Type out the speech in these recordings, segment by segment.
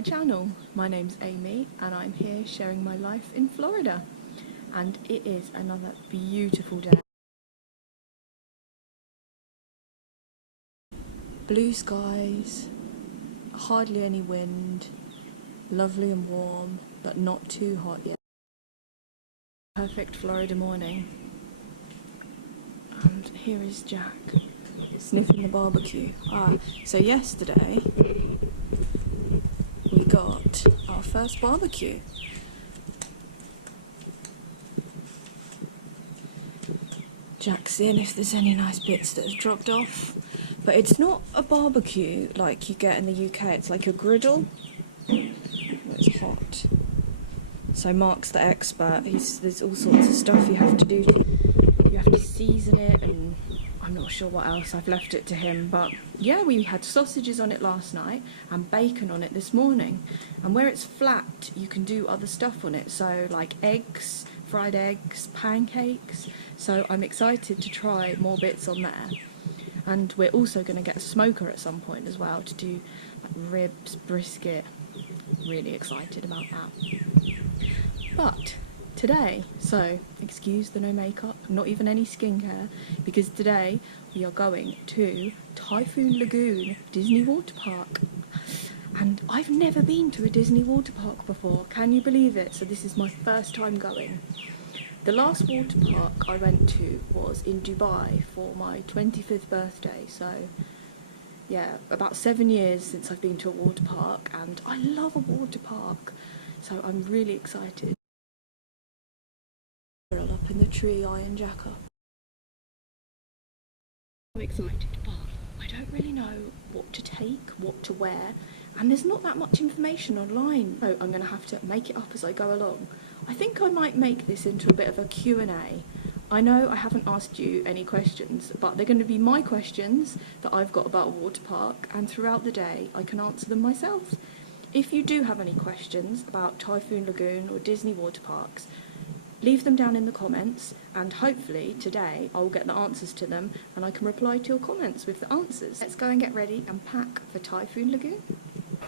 my channel. My name's Amy and I'm here sharing my life in Florida, and it is another beautiful day. Blue skies, hardly any wind, lovely and warm but not too hot yet. Perfect Florida morning. And here is Jack sniffing the barbecue. So yesterday we got our first barbecue. Jack's seeing if there's any nice bits that have dropped off. But it's not a barbecue like you get in the UK, it's like a griddle. It's hot. So Mark's the expert. There's all sorts of stuff you have to do. You have to season it, and I'm not sure what else. I've left it to him. But yeah, we had sausages on it last night and bacon on it this morning. And where it's flat, you can do other stuff on it. So like eggs, fried eggs, pancakes. So I'm excited to try more bits on there. And we're also going to get a smoker at some point as well to do like ribs, brisket. Really excited about that. But today, so excuse the no makeup, not even any skincare, because today we are going to Typhoon Lagoon Disney Water Park. And I've never been to a Disney water park before, can you believe it? So this is my first time going. The last water park I went to was in Dubai for my 25th birthday, so yeah, about 7 years since I've been to a water park, and I love a water park, so I'm really excited. Up in the tree, I and Jack up. I'm excited, but I don't really know what to take, what to wear, and there's not that much information online. So I'm going to have to make it up as I go along. I think I might make this into a bit of a Q&A. I know I haven't asked you any questions, but they're going to be my questions that I've got about a water park, and throughout the day I can answer them myself. If you do have any questions about Typhoon Lagoon or Disney water parks, leave them down in the comments, and hopefully today I'll get the answers to them and I can reply to your comments with the answers. Let's go and get ready and pack for Typhoon Lagoon.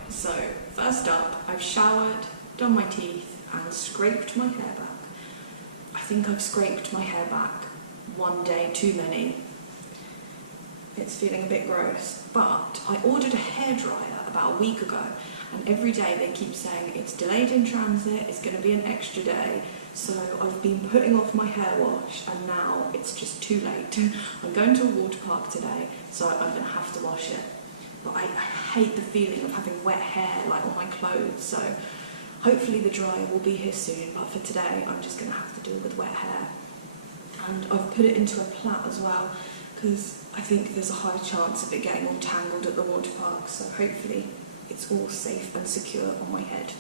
So, first up, I've showered, done my teeth and scraped my hair back. I think I've scraped my hair back one day too many. It's feeling a bit gross, but I ordered a hairdryer about a week ago, and every day they keep saying it's delayed in transit, it's going to be an extra day. So I've been putting off my hair wash, and now it's just too late. I'm going to a water park today, so I'm going to have to wash it. But I hate the feeling of having wet hair like on my clothes, so hopefully the dryer will be here soon, but for today I'm just going to have to deal with wet hair. And I've put it into a plait as well, because I think there's a high chance of it getting all tangled at the water park, so hopefully it's all safe and secure on my head.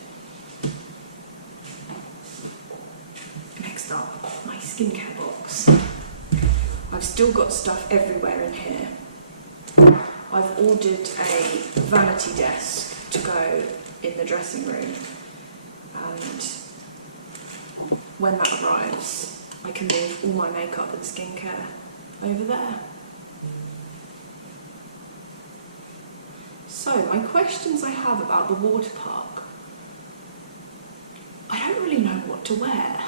Next up, my skincare box. I've still got stuff everywhere in here. I've ordered a vanity desk to go in the dressing room, and when that arrives I can move all my makeup and skincare over there. So my questions I have about the water park. I don't really know what to wear.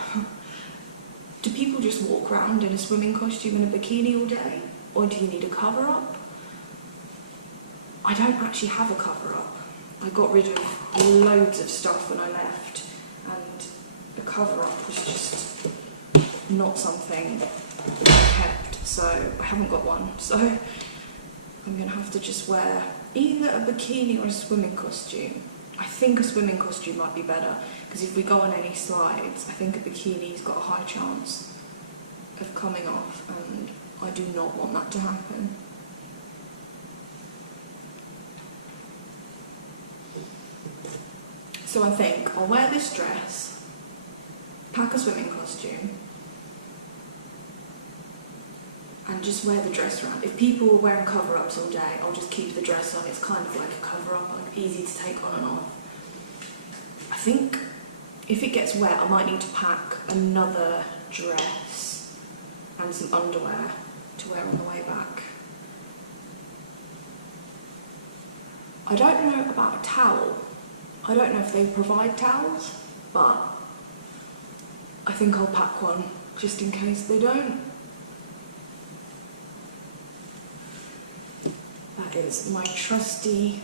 Do people just walk around in a swimming costume and a bikini all day? Or do you need a cover-up? I don't actually have a cover-up. I got rid of loads of stuff when I left, and the cover-up was just not something I kept, so I haven't got one. So I'm going to have to just wear either a bikini or a swimming costume. I think a swimming costume might be better, because if we go on any slides, I think a bikini's got a high chance of coming off, and I do not want that to happen. So I think I'll wear this dress, pack a swimming costume, and just wear the dress around. If people are wearing cover-ups all day, I'll just keep the dress on. It's kind of like a cover-up, like easy to take on and off. I think if it gets wet, I might need to pack another dress and some underwear to wear on the way back. I don't know about a towel. I don't know if they provide towels, but I think I'll pack one just in case they don't. That is my trusty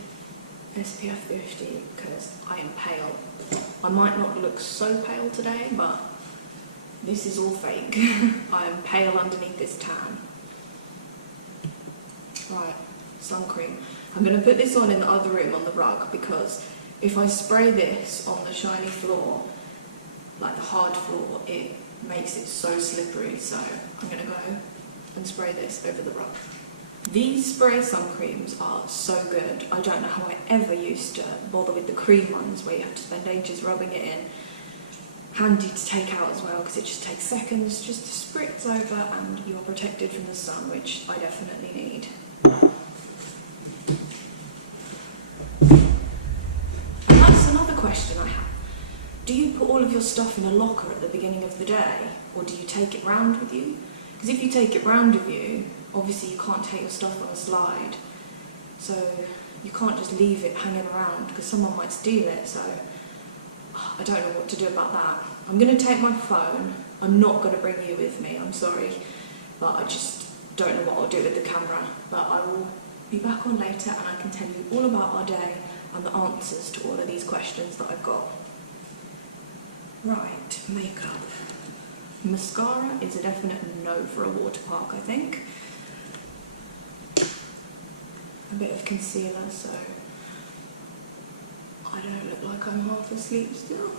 SPF 50 because I am pale. I might not look so pale today, but this is all fake. I am pale underneath this tan. Right, sun cream. I'm going to put this on in the other room on the rug because if I spray this on the shiny floor, like the hard floor, it makes it so slippery. So I'm going to go and spray this over the rug. These spray sun creams are so good. I don't know how I ever used to bother with the cream ones where you have to spend ages rubbing it in. Handy to take out as well because it just takes seconds just to spritz over and you're protected from the sun, which I definitely need. And that's another question I have. Do you put all of your stuff in a locker at the beginning of the day, or do you take it round with you? Because if you take it round with you, obviously you can't take your stuff on a slide, so you can't just leave it hanging around because someone might steal it. So I don't know what to do about that. I'm going to take my phone. I'm not going to bring you with me, I'm sorry, but I just don't know what I'll do with the camera. But I will be back on later and I can tell you all about our day and the answers to all of these questions that I've got. Right, makeup. Mascara is a definite no for a water park, I think. A bit of concealer so I don't look like I'm half asleep still.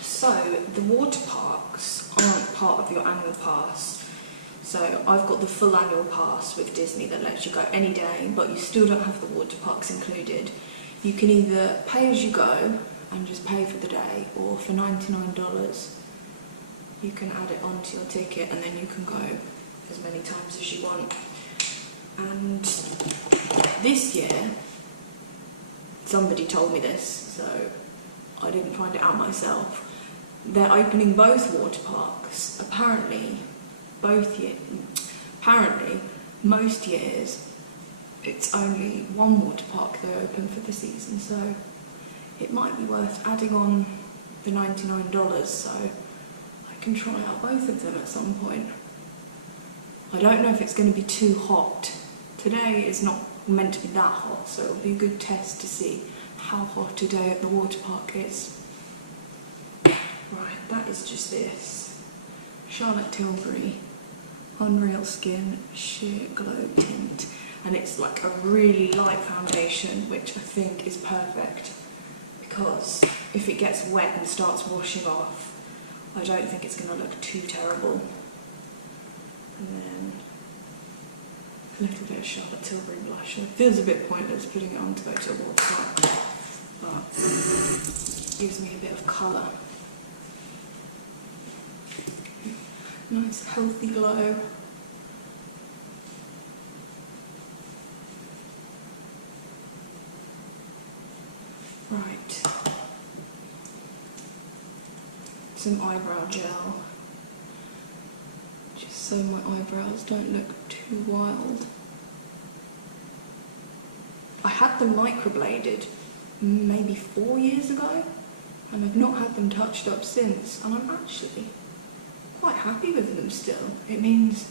So the water parks aren't part of your annual pass. So I've got the full annual pass with Disney that lets you go any day, but you still don't have the water parks included. You can either pay as you go and just pay for the day, or for $99 you can add it onto your ticket and then you can go as many times as you want. And this year, somebody told me this, so I didn't find it out myself. They're opening both water parks. Apparently, most years, it's only one water park they open for the season, so it might be worth adding on the $99 so I can try out both of them at some point. I don't know if it's going to be too hot. Today is not meant to be that hot, so it'll be a good test to see how hot a day at the water park is. Right, that is just this. Charlotte Tilbury Unreal Skin Sheer Glow Tint. And it's like a really light foundation, which I think is perfect because if it gets wet and starts washing off, I don't think it's going to look too terrible. And then a little bit of Charlotte Tilbury blush. It feels a bit pointless putting it on to go to a water park, but it gives me a bit of colour. Nice healthy glow. Right, some eyebrow gel, just so my eyebrows don't look too wild. I had them microbladed maybe 4 years ago, and I've not had them touched up since, and I'm actually quite happy with them still. It means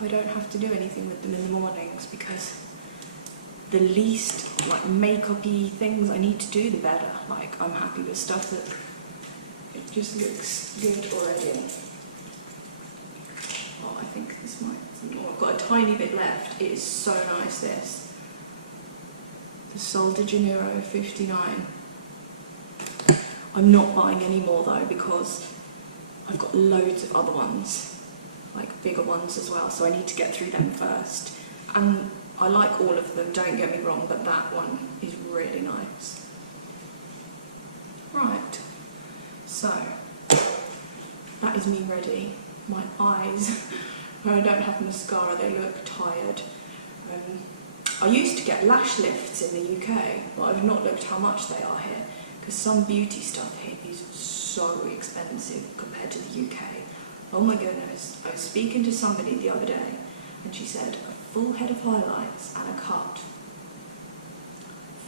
I don't have to do anything with them in the mornings because the least like makeup-y things I need to do, the better. Like, I'm happy with stuff that it just looks good already. Oh, I think this might be more. I've got a tiny bit left. It is so nice, this. The Sol de Janeiro 59. I'm not buying any more though because I've got loads of other ones, like bigger ones as well, so I need to get through them first. And I like all of them, don't get me wrong, but that one is really nice. Right, so that is me ready. My eyes, when I don't have mascara, they look tired. I used to get lash lifts in the UK, but I've not looked how much they are here, because some beauty stuff here is so expensive compared to the UK. Oh my goodness, I was speaking to somebody the other day and she said a full head of highlights and a cut,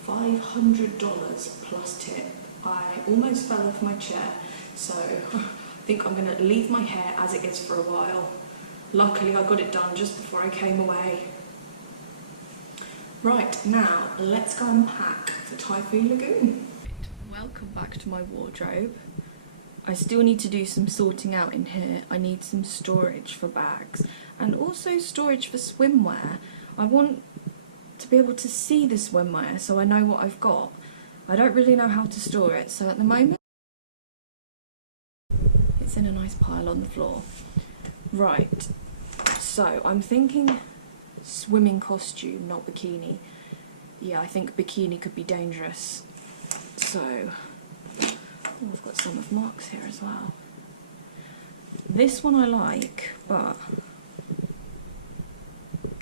$500 plus tip. I almost fell off my chair, so I think I'm going to leave my hair as it is for a while. Luckily I got it done just before I came away. Right, now let's go and pack for Typhoon Lagoon. Welcome back to my wardrobe. I still need to do some sorting out in here. I need some storage for bags and also storage for swimwear. I want to be able to see the swimwear so I know what I've got. I don't really know how to store it, so at the moment it's in a nice pile on the floor. Right, so I'm thinking swimming costume, not bikini. Yeah, I think bikini could be dangerous. So, oh, I've got some of Mark's here as well. This one I like, but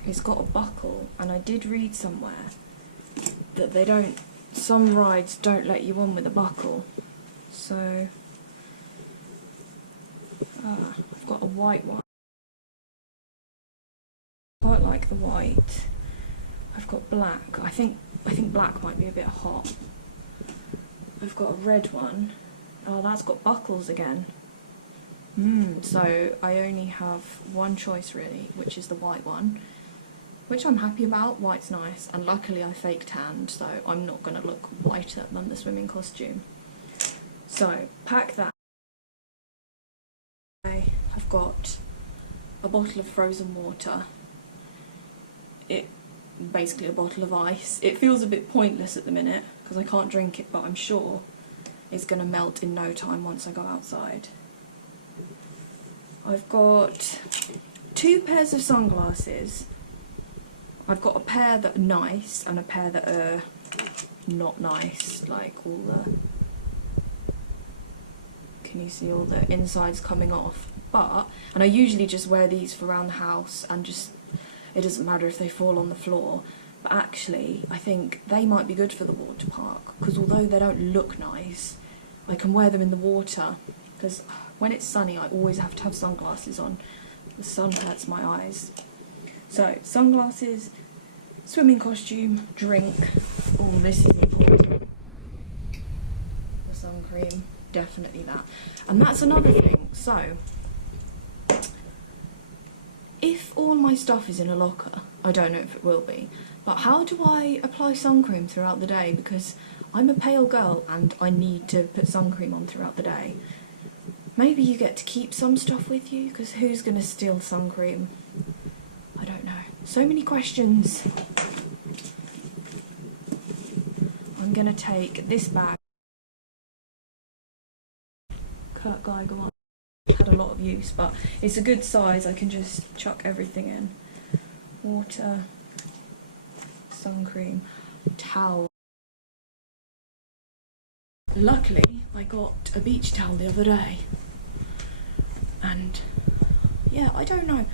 it's got a buckle, and I did read somewhere that they don't, some rides don't let you on with a buckle. So, I've got a white one. I quite like the white. I've got black. I think black might be a bit hot. I've got a red one. Oh, that's got buckles again. So I only have one choice really, which is the white one, which I'm happy about. White's nice, and luckily I fake tanned, so I'm not going to look whiter than the swimming costume. So, pack that. I've got a bottle of frozen water. Basically a bottle of ice. It feels a bit pointless at the minute because I can't drink it, but I'm sure it's going to melt in no time once I go outside. I've got 2 pairs of sunglasses. I've got a pair that are nice and a pair that are not nice, like all the, can you see all the insides coming off? And I usually just wear these for around the house and just, it doesn't matter if they fall on the floor, but actually I think they might be good for the water park, because although they don't look nice, I can wear them in the water, because when it's sunny I always have to have sunglasses on. The sun hurts my eyes. So, sunglasses, swimming costume, drink. Oh, this is important. The sun cream, definitely that. And that's another thing. So, if all my stuff is in a locker, I don't know if it will be, but how do I apply sun cream throughout the day? Because I'm a pale girl and I need to put sun cream on throughout the day. Maybe you get to keep some stuff with you, because who's going to steal sun cream? I don't know. So many questions. I'm going to take this bag. Kurt Geiger one. Had a lot of use, but it's a good size. I can just chuck everything in. Water, sun cream, towel. Luckily I got a beach towel the other day, and yeah, I don't know,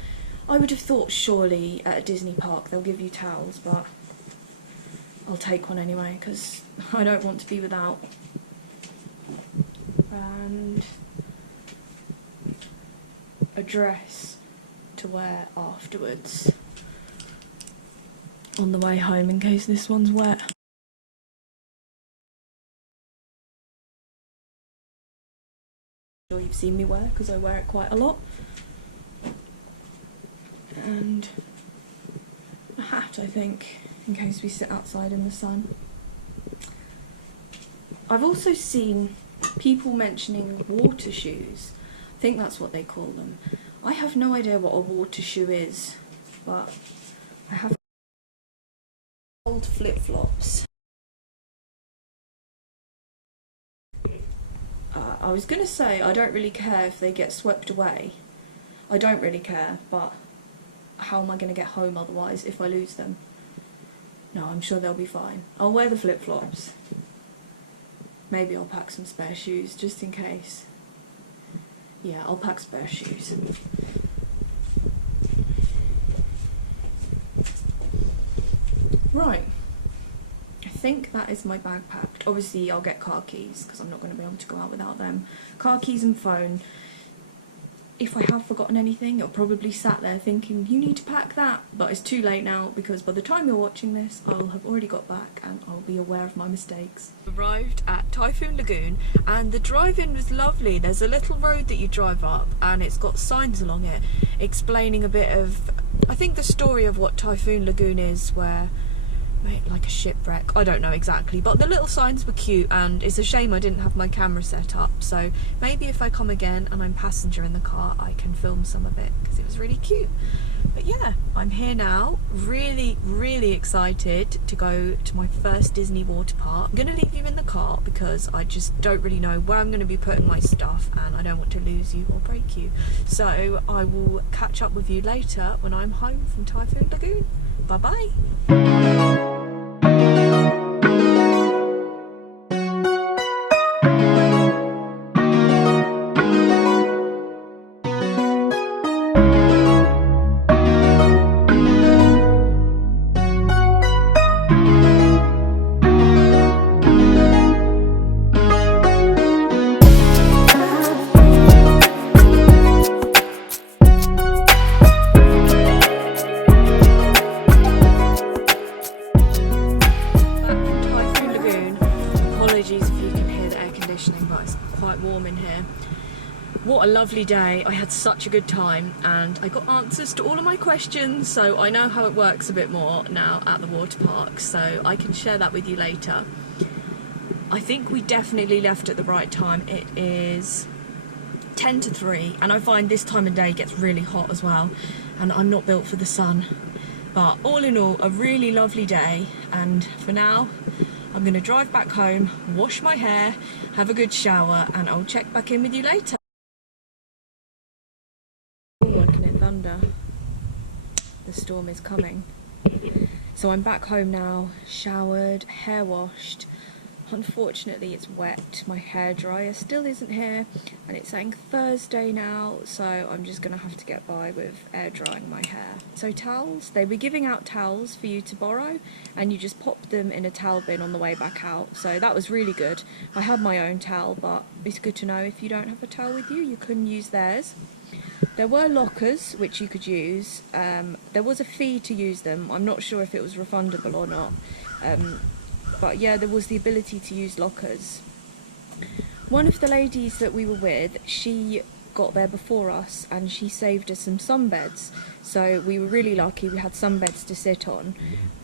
I would have thought surely at a Disney park they'll give you towels, but I'll take one anyway because I don't want to be without. And a dress to wear afterwards on the way home in case this one's wet. I'm sure you've seen me wear, because I wear it quite a lot. And a hat, I think, in case we sit outside in the sun. I've also seen people mentioning water shoes. I think that's what they call them. I have no idea what a water shoe is, but I have old flip-flops. I was going to say I don't really care if they get swept away. I don't really care, but how am I going to get home otherwise if I lose them? No, I'm sure they'll be fine. I'll wear the flip-flops. Maybe I'll pack some spare shoes just in case. Yeah, I'll pack spare shoes. Right. I think that is my bag packed. Obviously I'll get car keys because I'm not going to be able to go out without them. Car keys and phone. If I have forgotten anything, I'll probably sat there thinking, you need to pack that. But it's too late now because by the time you're watching this, I'll have already got back and I'll be aware of my mistakes. Arrived at Typhoon Lagoon and the drive-in was lovely. There's a little road that you drive up and it's got signs along it explaining a bit of, I think, the story of what Typhoon Lagoon is, where like a shipwreck, I don't know exactly, but the little signs were cute and it's a shame I didn't have my camera set up, so maybe if I come again and I'm passenger in the car I can film some of it because it was really cute. But yeah, I'm here now, really excited to go to my first Disney water park. I'm going to leave you in the car because I just don't really know where I'm going to be putting my stuff and I don't want to lose you or break you, so I will catch up with you later when I'm home from Typhoon Lagoon. Bye bye. But it's quite warm in here. What a lovely day. I had such a good time and I got answers to all of my questions, so I know how it works a bit more now at the water park, so I can share that with you later. I think we definitely left at the right time. It is 10 to 3 and I find this time of day gets really hot as well and I'm not built for the sun. But all in all, a really lovely day, and for now I'm going to drive back home, wash my hair, have a good shower, and I'll check back in with you later. Oh, I can hear thunder. The storm is coming. So I'm back home now, showered, hair washed. Unfortunately it's wet, my hairdryer still isn't here and it's saying Thursday now, so I'm just going to have to get by with air drying my hair. So towels, they were giving out towels for you to borrow and you just pop them in a towel bin on the way back out, so that was really good. I had my own towel, but it's good to know if you don't have a towel with you, you can use theirs. There were lockers which you could use. There was a fee to use them. I'm not sure if it was refundable or not. But yeah, there was the ability to use lockers. One of the ladies that we were with, she got there before us and she saved us some sunbeds. So we were really lucky, we had sunbeds to sit on.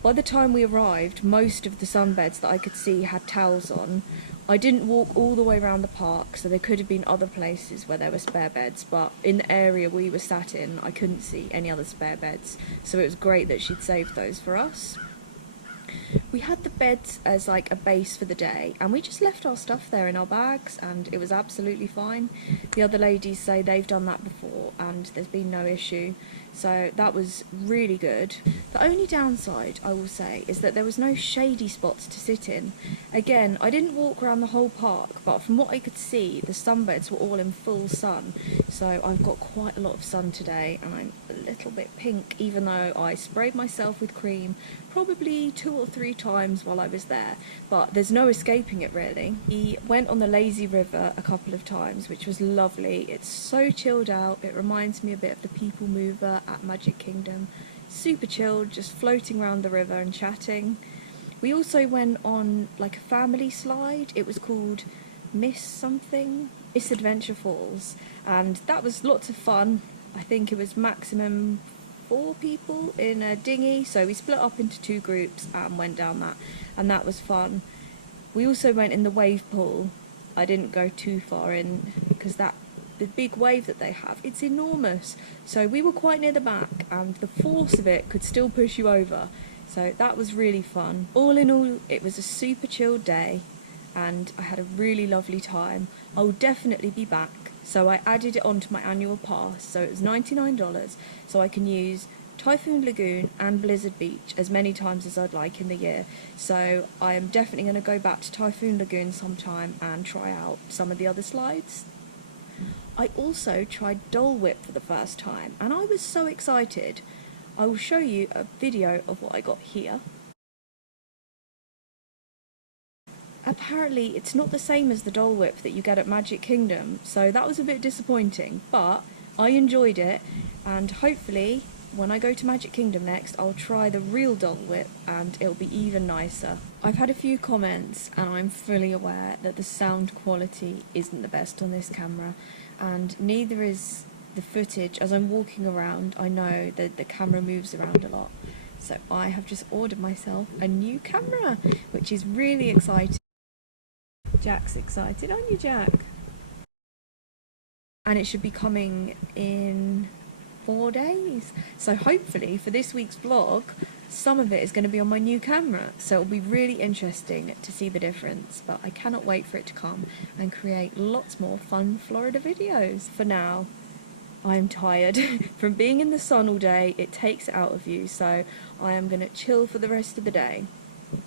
By the time we arrived, most of the sunbeds that I could see had towels on. I didn't walk all the way around the park, so there could have been other places where there were spare beds, but in the area we were sat in, I couldn't see any other spare beds. So it was great that she'd saved those for us. We had the beds as like a base for the day and we just left our stuff there in our bags and it was absolutely fine. The other ladies say they've done that before and there's been no issue, so that was really good. The only downside, I will say, is that there was no shady spots to sit in. Again, I didn't walk around the whole park, but from what I could see, the sunbeds were all in full sun, so I've got quite a lot of sun today and I'm a little bit pink, even though I sprayed myself with cream probably 2 or 3 times while I was there, but there's no escaping it really. We went on the lazy river a couple of times, which was lovely. It's so chilled out, it reminds me a bit of the People Mover at Magic Kingdom. Super chilled, just floating around the river and chatting. We also went on like a family slide. It was called Miss Adventure Falls, and that was lots of fun. I think it was maximum 4 people in a dinghy, so we split up into 2 groups and went down that, and that was fun. We also went in the wave pool. I didn't go too far in because the big wave that they have, it's enormous, so we were quite near the back and the force of it could still push you over, so that was really fun. All in all, it was a super chilled day and I had a really lovely time. I'll definitely be back. So I added it onto my annual pass, so it was $99, so I can use Typhoon Lagoon and Blizzard Beach as many times as I'd like in the year. So I am definitely going to go back to Typhoon Lagoon sometime and try out some of the other slides. I also tried Dole Whip for the first time and I was so excited. I will show you a video of what I got here. apparently it's not the same as the Dole Whip that you get at Magic Kingdom, so that was a bit disappointing, but I enjoyed it, and hopefully when I go to Magic Kingdom next I'll try the real Dole Whip and it'll be even nicer. I've had a few comments and I'm fully aware that the sound quality isn't the best on this camera, and neither is the footage. As I'm walking around, I know that the camera moves around a lot, so I have just ordered myself a new camera, which is really exciting. Jack's excited, aren't you, Jack? And it should be coming in 4 days, so hopefully for this week's vlog some of it is going to be on my new camera, so it'll be really interesting to see the difference, but I cannot wait for it to come and create lots more fun Florida videos. For now, I'm tired from being in the sun all day. It takes it out of you, so I am going to chill for the rest of the day.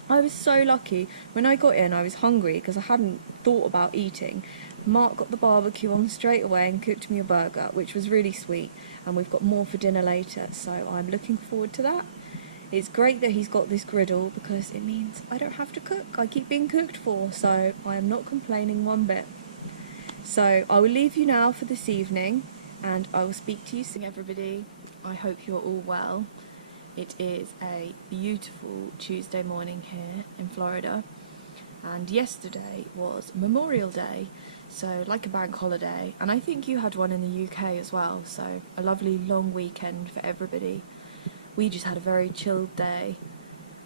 I was so lucky. When I got in, I was hungry because I hadn't thought about eating. Mark got the barbecue on straight away and cooked me a burger, which was really sweet, and we've got more for dinner later, so I'm looking forward to that. It's great that he's got this griddle because it means I don't have to cook. I keep being cooked for, so I am not complaining one bit. So I will leave you now for this evening, and I will speak to you soon, everybody. I hope you're all well. It is a beautiful Tuesday morning here in Florida, and yesterday was Memorial Day, so like a bank holiday, and I think you had one in the UK as well, so a lovely long weekend for everybody. We just had a very chilled day.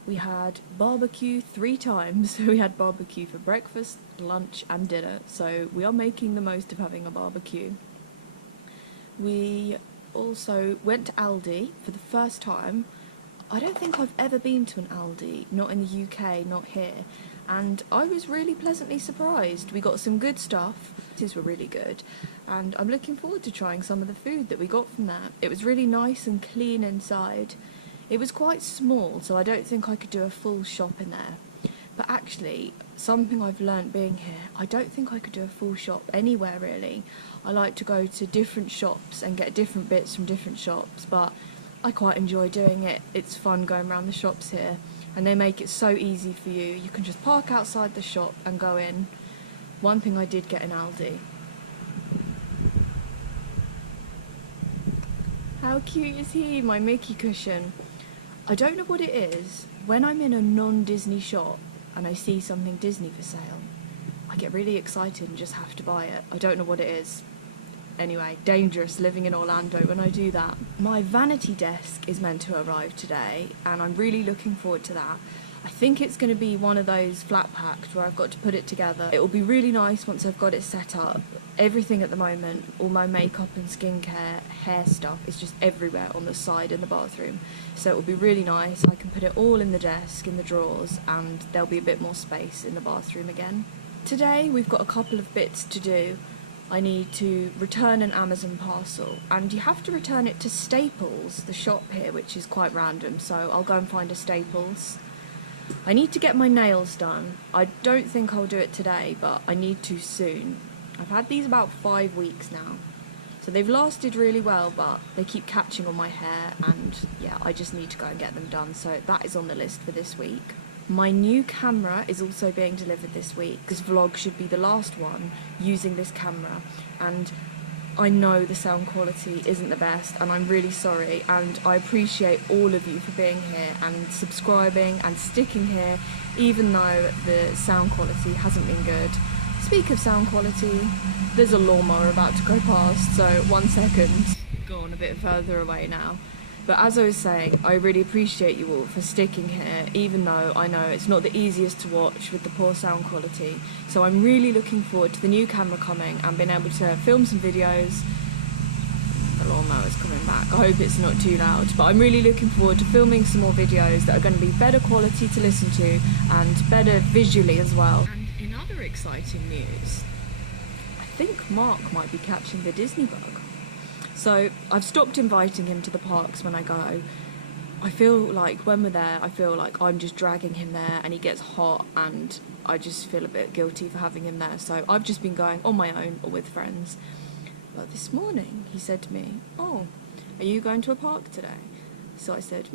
We had barbecue 3 times. We had barbecue for breakfast, lunch and dinner, so we are making the most of having a barbecue. We also went to Aldi for the first time. I don't think I've ever been to an Aldi, not in the UK, not here, and I was really pleasantly surprised. We got some good stuff. These were really good, and I'm looking forward to trying some of the food that we got from there. It was really nice and clean inside. It was quite small, so I don't think I could do a full shop in there. But actually, something I've learnt being here, I don't think I could do a full shop anywhere really. I like to go to different shops and get different bits from different shops, but I quite enjoy doing it. It's fun going around the shops here, and they make it so easy for you. You can just park outside the shop and go in. One thing I did get in Aldi. How cute is he, my Mickey cushion? I don't know what it is. When I'm in a non-Disney shop and I see something Disney for sale, I get really excited and just have to buy it. I don't know what it is. Anyway, dangerous living in Orlando when I do that. My vanity desk is meant to arrive today, and I'm really looking forward to that. I think it's going to be one of those flat packed where I've got to put it together. It will be really nice once I've got it set up. Everything at the moment, all my makeup and skincare, hair stuff, is just everywhere on the side in the bathroom. So it will be really nice. I can put it all in the desk, in the drawers, and there'll be a bit more space in the bathroom again. Today we've got a couple of bits to do. I need to return an Amazon parcel, and you have to return it to Staples, the shop here, which is quite random, so I'll go and find a Staples. I need to get my nails done. I don't think I'll do it today, but I need to soon. I've had these about 5 weeks now, so they've lasted really well, but they keep catching on my hair, and yeah, I just need to go and get them done, so that is on the list for this week. My new camera is also being delivered this week. This vlog should be the last one using this camera, and I know the sound quality isn't the best, and I'm really sorry, and I appreciate all of you for being here and subscribing and sticking here even though the sound quality hasn't been good. Speak of sound quality, there's a lawnmower about to go past, so 1 second. Gone a bit further away now. But as I was saying, I really appreciate you all for sticking here, even though I know it's not the easiest to watch with the poor sound quality. So I'm really looking forward to the new camera coming and being able to film some videos. The lawnmower's coming back. I hope it's not too loud, but I'm really looking forward to filming some more videos that are going to be better quality to listen to and better visually as well. And in other exciting news, I think Mark might be catching the Disney bug. So I've stopped inviting him to the parks when I go. I feel like when we're there, I feel like I'm just dragging him there and he gets hot, and I just feel a bit guilty for having him there. So I've just been going on my own or with friends. But this morning he said to me, "Oh, are you going to a park today?" So I said,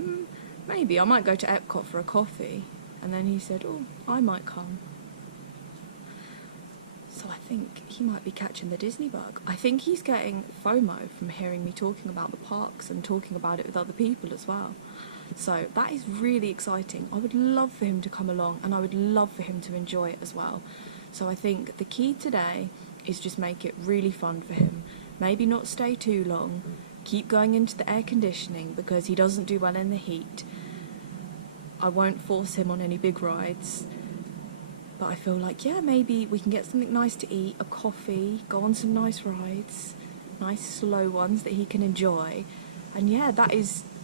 maybe I might go to Epcot for a coffee. And then he said, "Oh, I might come." So I think he might be catching the Disney bug. I think he's getting FOMO from hearing me talking about the parks and talking about it with other people as well. So that is really exciting. I would love for him to come along, and I would love for him to enjoy it as well. So I think the key today is just make it really fun for him. Maybe not stay too long. Keep going into the air conditioning because he doesn't do well in the heat. I won't force him on any big rides. But I feel like, yeah, maybe we can get something nice to eat, a coffee, go on some nice rides, nice slow ones that he can enjoy. And yeah,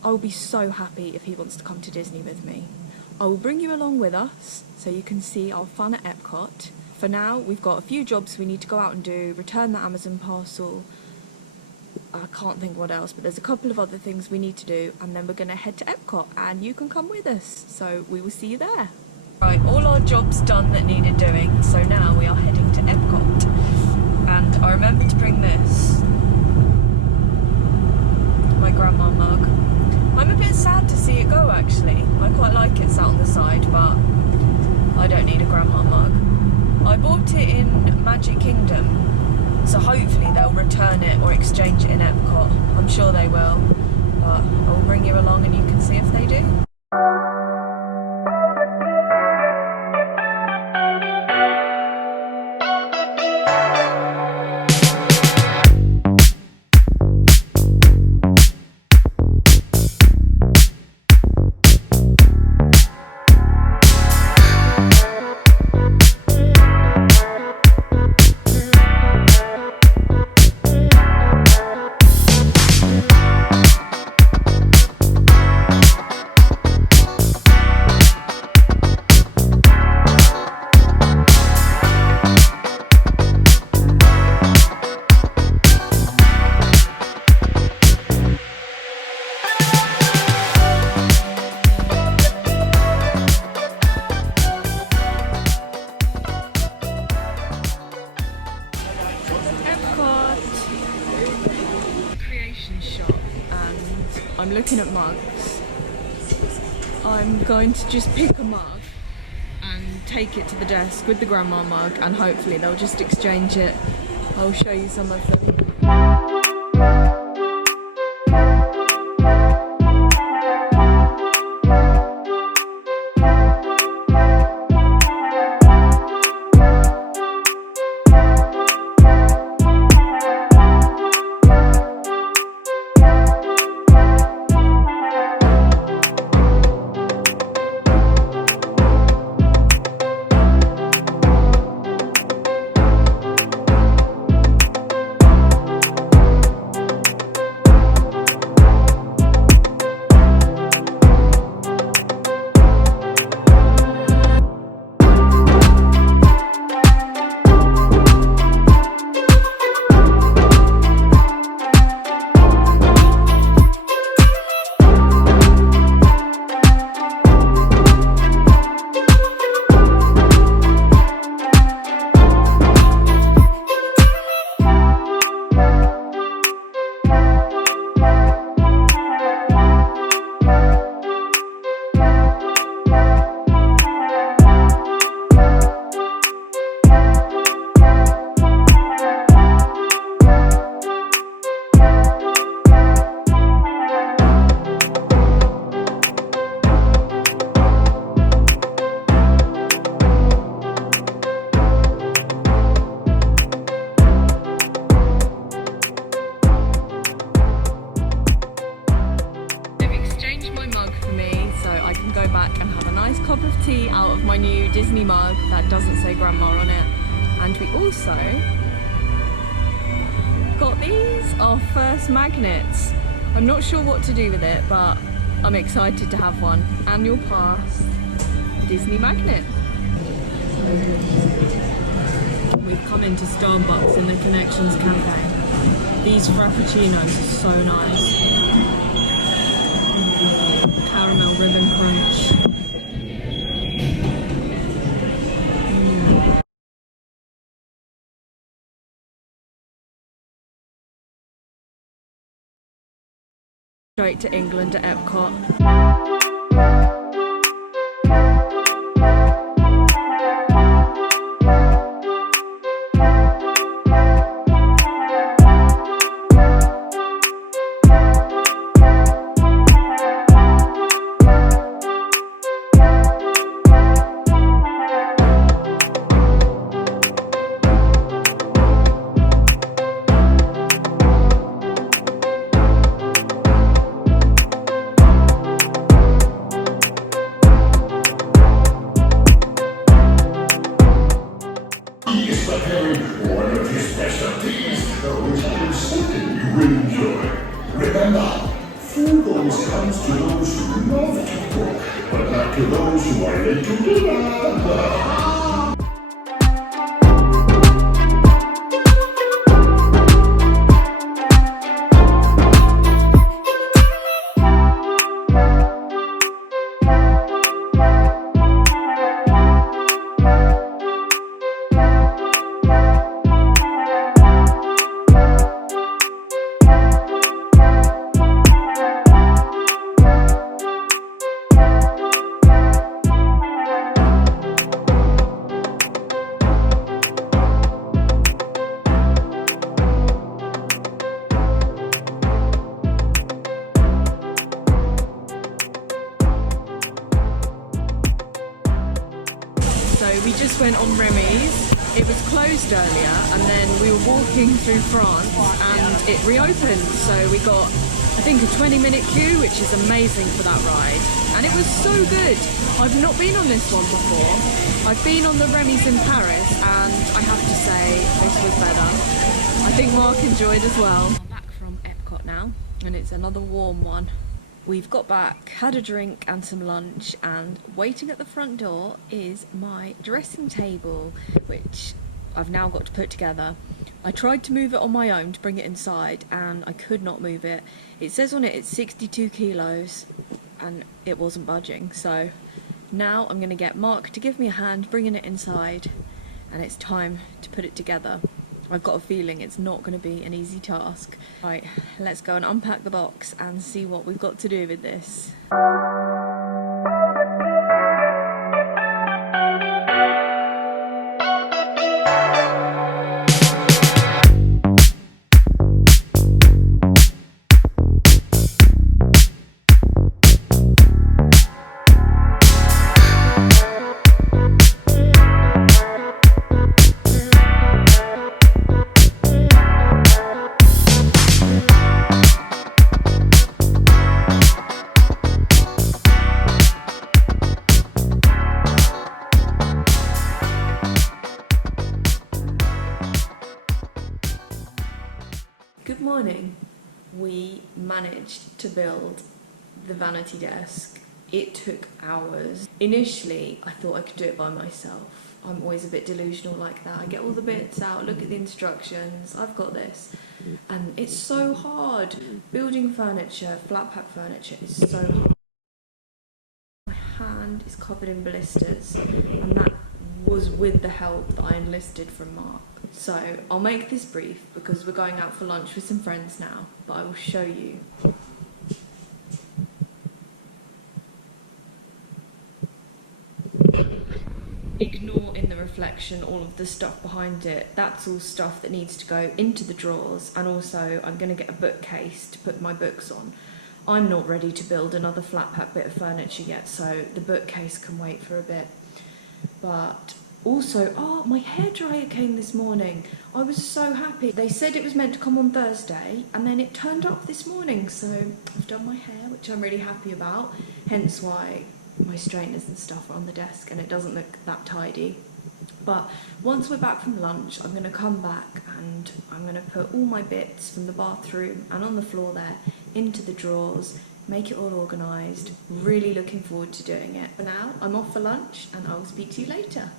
I'll be so happy if he wants to come to Disney with me. I will bring you along with us so you can see our fun at Epcot. For now, we've got a few jobs we need to go out and do, return the Amazon parcel. I can't think what else, but there's a couple of other things we need to do, and then we're going to head to Epcot, and you can come with us. So we will see you there. Right, all our jobs done that needed doing, so now we are heading to Epcot. And I remember to bring this, my grandma mug. I'm a bit sad to see it go actually. I quite like it sat on the side, but I don't need a grandma mug. I bought it in Magic Kingdom, so hopefully they'll return it or exchange it in Epcot. I'm sure they will, but I'll bring you along and you can see if they do. I'm looking at mugs. I'm going to just pick a mug and take it to the desk with the grandma mug, and hopefully they'll just exchange it. I'll show you some of them. Cup of tea out of my new Disney mug that doesn't say grandma on it. And we also got these, our first magnets. I'm not sure what to do with it, but I'm excited to have one. Annual pass, Disney magnet. We've come into Starbucks in the Connections Cafe. These frappuccinos are so nice. Caramel ribbon crunch. Straight to England at Epcot. always comes to those who love to cook, but not to those who are into blah. We just went on Remy's. It was closed earlier and then we were walking through France and it reopened, so we got I think a 20-minute queue, which is amazing for that ride, and it was so good. I've not been on this one before. I've been on the Remy's in Paris and I have to say this was better. I think Mark enjoyed as well. I'm back from Epcot now and it's another warm one. We've got back, had a drink and some lunch, and waiting at the front door is my dressing table, which I've now got to put together. I tried to move it on my own to bring it inside and I could not move it. It says on it it's 62 kilos and it wasn't budging, so now I'm going to get Mark to give me a hand bringing it inside and it's time to put it together. I've got a feeling it's not going to be an easy task. Right, let's go and unpack the box and see what we've got to do with this. Good morning. We managed to build the vanity desk. It took hours. Initially, I thought I could do it by myself. I'm always a bit delusional like that. I get all the bits out, look at the instructions, I've got this. And it's so hard. Building furniture, flat pack furniture is so hard. My hand is covered in blisters, and that was with the help that I enlisted from Mark. So I'll make this brief because we're going out for lunch with some friends now, but I will show you. Ignore in the reflection all of the stuff behind it. That's all stuff that needs to go into the drawers, and also I'm going to get a bookcase to put my books on. I'm not ready to build another flat pack bit of furniture yet, so the bookcase can wait for a bit. But also, my hairdryer came this morning. I was so happy. They said it was meant to come on Thursday and then it turned up this morning, so I've done my hair, which I'm really happy about, hence why my straighteners and stuff are on the desk and it doesn't look that tidy. But once we're back from lunch, I'm going to come back and I'm going to put all my bits from the bathroom and on the floor there into the drawers, make it all organised. Really looking forward to doing it. For now, I'm off for lunch and I will speak to you later.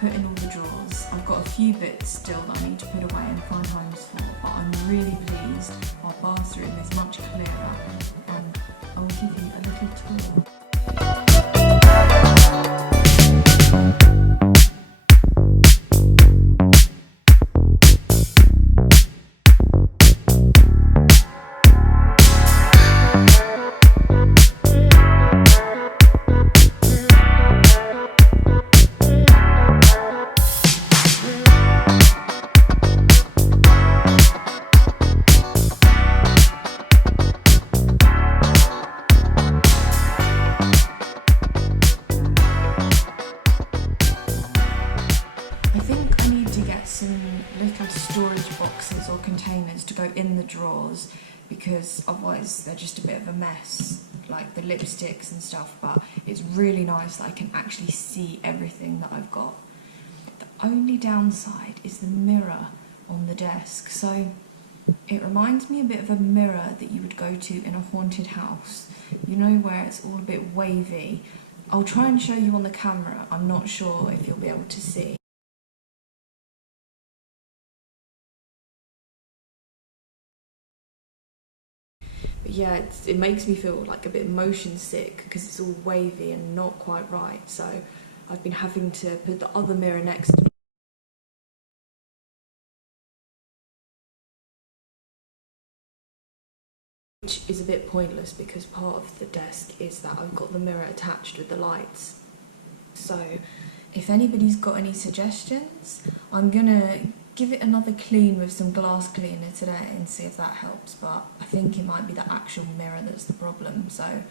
put in all the drawers. I've got a few bits still that I need to put away and find homes for, but I'm really pleased our bathroom is much clearer, and I'll give you a little tour. Some little storage boxes or containers to go in the drawers, because otherwise they're just a bit of a mess, like the lipsticks and stuff, but it's really nice that I can actually see everything that I've got. The only downside is the mirror on the desk, so it reminds me a bit of a mirror that you would go to in a haunted house, you know, where it's all a bit wavy. I'll try and show you on the camera, I'm not sure if you'll be able to see. But yeah, it makes me feel like a bit motion sick because it's all wavy and not quite right. So I've been having to put the other mirror next to me, which is a bit pointless because part of the desk is that I've got the mirror attached with the lights. So if anybody's got any suggestions, I'm gonna give it another clean with some glass cleaner today and see if that helps, but I think it might be the actual mirror that's the problem, so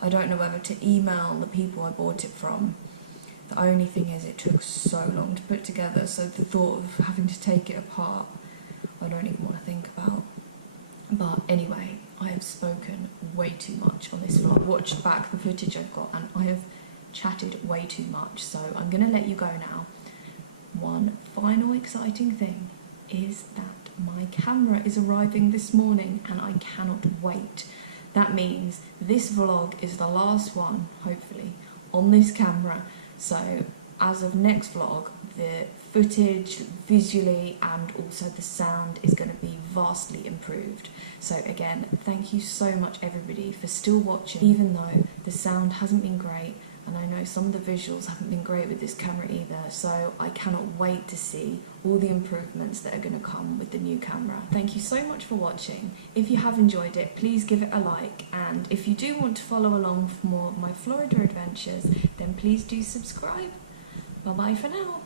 I don't know whether to email the people I bought it from. The only thing is it took so long to put together, so the thought of having to take it apart I don't even want to think about. But anyway, I have spoken way too much on this vlog. Watched back the footage I've got and I have chatted way too much, so I'm going to let you go now. One final exciting thing is that my camera is arriving this morning and I cannot wait. That means this vlog is the last one, hopefully, on this camera. So as of next vlog, the footage visually and also the sound is going to be vastly improved. So again, thank you so much everybody for still watching, even though the sound hasn't been great. And I know some of the visuals haven't been great with this camera either, so I cannot wait to see all the improvements that are going to come with the new camera. Thank you so much for watching. If you have enjoyed it, please give it a like, and if you do want to follow along for more of my Florida adventures, then please do subscribe. Bye bye for now.